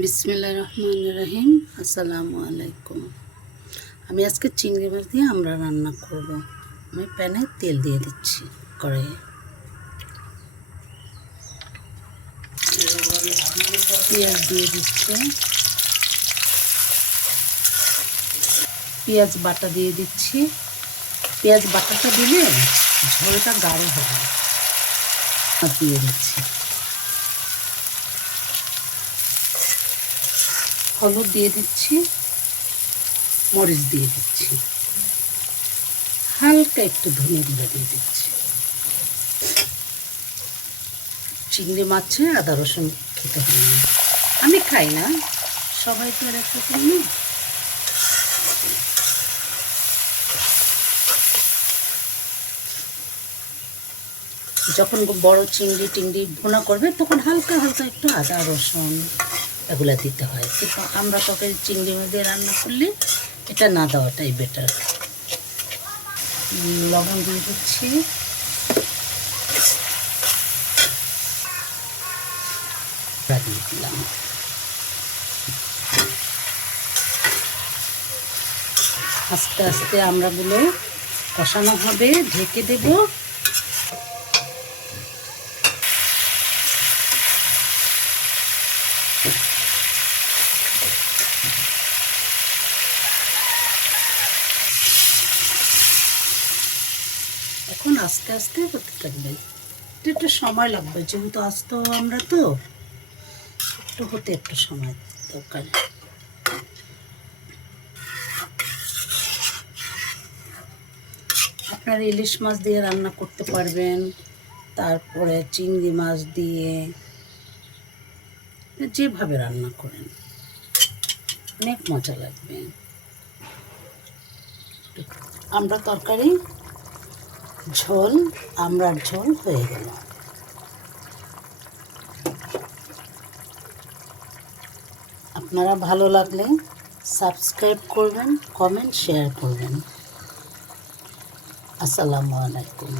বিসমিল্লাহির রহমানির রহিম। আসসালামু আলাইকুম। আমি আজকে চিংড়ি মাছ দিয়ে আমরা রান্না করব। আমি প্যানে তেল দিয়ে দিচ্ছি, কড়াইয়ে পেঁয়াজ দিয়ে দিচ্ছি, পেঁয়াজ বাটা দিয়ে দিচ্ছি। পেঁয়াজ বাটাটা দিলে ঝোলটা গাঢ় হবে। দিয়ে দিচ্ছি, হলুদ দিয়ে দিচ্ছি, মরিচ দিয়ে দিচ্ছি, হালকা একটু ধনে গুঁড়ো দিয়ে দিচ্ছি। চিংড়ি মাছে আদা রসুন খেতে হয় না, আমি খাই না, সবাই তো আর একটা নেই। যখন বড় চিংড়ি ভুনা করবে তখন হালকা হালকা একটু আদা রসুন এগুলা দিতে হয়, কিন্তু আমরা তরকারি চিংড়ি মাছ দিয়ে রান্না করলে এটা না দেওয়াটাই বেটার। লবণ দিয়ে দিচ্ছি, দিয়ে দিলাম। আস্তে আস্তে আমরাগুলো কষানো হবে, ঢেকে দেব। এখন আস্তে আস্তে করতে থাকবে, একটু সময় লাগবে, যেহেতু আস্ত আমরা তো একটু হতে একটু সময় দরকার। আপনারা ইলিশ মাছ দিয়ে রান্না করতে পারবেন, তারপরে চিংড়ি মাছ দিয়ে, যেভাবে রান্না করেন অনেক মজা লাগবে। আমরা তরকারি ঝোল, আমড়ার ঝোল হয়ে গেল। আপনারা ভালো লাগলে সাবস্ক্রাইব করবেন, কমেন্ট শেয়ার করবেন। আসসালামু আলাইকুম।